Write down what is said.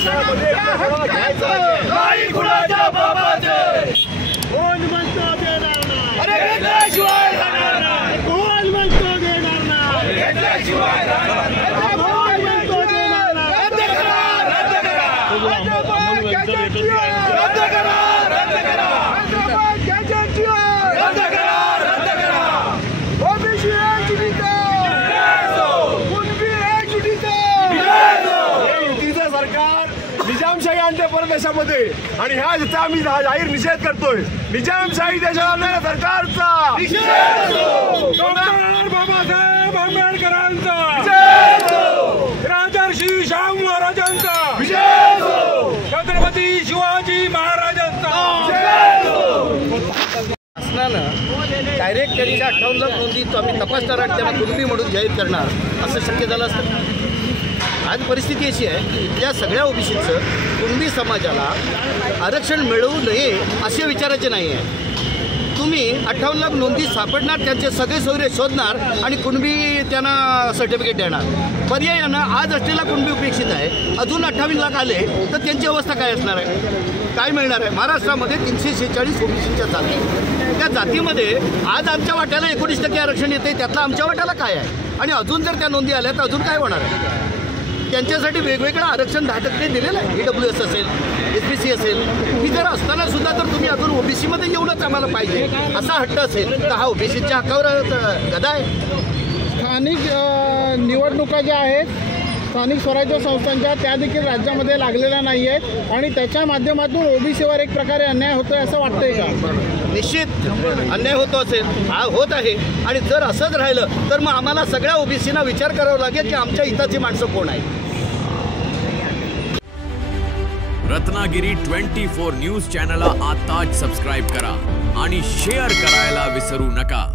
प्रदेशामध्ये नाही कुणाच्या बाबाचे कोण म्हणतो देणार नाही अरे घेतल्याशिवाय राहणार नाही कोण म्हणतो देणार नाही घेतल्याशिवाय राहणार नाही कोण म्हणतो देणार नाही रद्द करा रद्द करा रद्द करा रद्द करा रद्द करा रद्द करा ओबीसी एकजुटीचा कुणबी एकजुटीचा युतीचं सरकार निजामशाही आणते परदेशामध्ये आणि ह्या जिथे आम्ही जाहीर निषेध करतोय निजामशाही देशाला सरकारचा डॉक्टर बाबासाहेब आंबेडकरांचा राजर्षी शाहू महाराजांचा छत्रपती शिवाजी महाराजांचा असल्यानं डायरेक्ट त्यांच्या 58 लाख नोंदी तो आम्ही तपासणार आणि त्यांना कुणबी म्हणून जाहीर करणार असं शक्य झालं असतं। आज परिस्थिती अशी आहे की इथल्या सगळ्या ओबीसीचं कुणबी समाजाला आरक्षण मिळवू नये असे विचारायचे नाही आहे। तुम्ही 58 लाख नोंदी सापडणार त्यांचे सगळे सौर्य शोधणार आणि कुणबी त्यांना सर्टिफिकेट देणार। पर्यायानं आज असलेला कुणबी उपेक्षित आहे अजून 28 लाख आले तर त्यांची अवस्था काय असणार आहे काय मिळणार आहे। महाराष्ट्रामध्ये 346 ओबीसीच्या जाती त्या जातीमध्ये आज आमच्या वाट्याला 19% आरक्षण येते त्यातलं आमच्या वाट्याला काय आहे आणि अजून जर त्या नोंदी आल्या तर अजून काय होणार आहे। त्यांच्यासाठी वेगवेगळं आरक्षण 10% दिलेलं आहे EWS असेल SBC असेल ही जर असताना सुद्धा तर तुम्ही अजून ओबीसीमध्ये येऊनच आम्हाला पाहिजे असा हट्ट असेल तर हा ओबीसीच्या हक्कावर गदा आहे। स्थानिक निवडणुका ज्या आहेत स्थानिक स्वराज्य संस्थांच्या त्या देखील राज्यामध्ये लागलेल्या नाही आहेत आणि त्याच्या माध्यमातून ओबीसीवर एक प्रकारे अन्याय होतोय असं वाटतंय का? निश्चित अन्याय होतो असेल हा होत आहे आणि जर असंच राहिलं तर मग आम्हाला सगळ्या ओबीसीना विचार करावा लागेल की आमच्या हिताची माणसं कोण आहेत। रत्नागिरी 24 न्यूज चॅनलला आताच सबस्क्राइब करा आणि शेअर करायला विसरू नका।